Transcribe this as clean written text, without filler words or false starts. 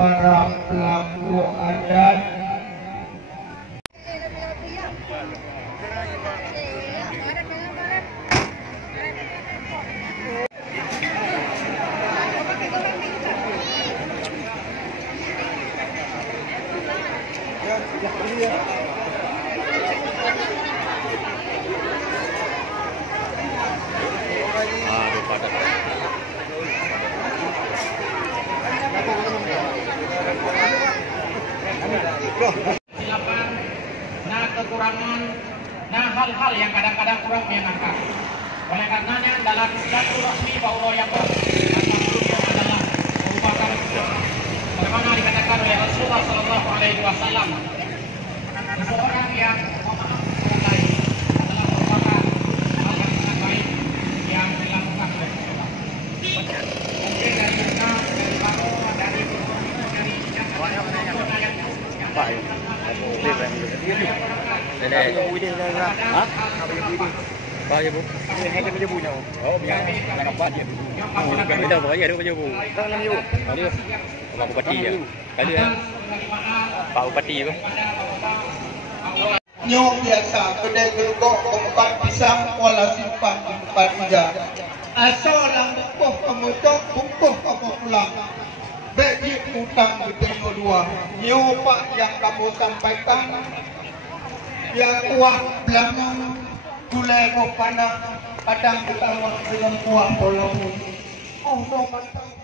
para pelaku adat. Silakan, nah kekurangan, nah hal-hal yang kadang-kadang kurang menyenangkan. Oleh karenanya dalam silaturahmi bahwa yang sebelumnya adalah merupakan bagaimana dikatakan oleh Rasulullah Sallallahu Alaihi Wasallam, seseorang yang memaafkan orang lain adalah merupakan hal yang sangat baik yang dilakukan oleh seseorang. Mungkin dari kita, dari Baro, dari Phải. Liệt về đây đây. Vui đi ra. Hả? Bao nhiêu vui? Hai trăm bao nhiêu vui nào? Ồ, bây giờ là gặp bao nhiêu? Bây giờ mới giờ đâu bao nhiêu vui? Bao nhiêu? Bao nhiêu? Bao bati à? Cái gì? Bao bati không? Nyok biasa kedai gergok empat pisang wala simpan empat tiga. Asal lang bukuh kemucok bukuh kamu pulang. Bagi utang bertemu dua. Nyopak yang kamu sampaikan, yang kuah belakang, gulai kau panah, kadang ketawa dengan kuah bola. Oh, no, mantap.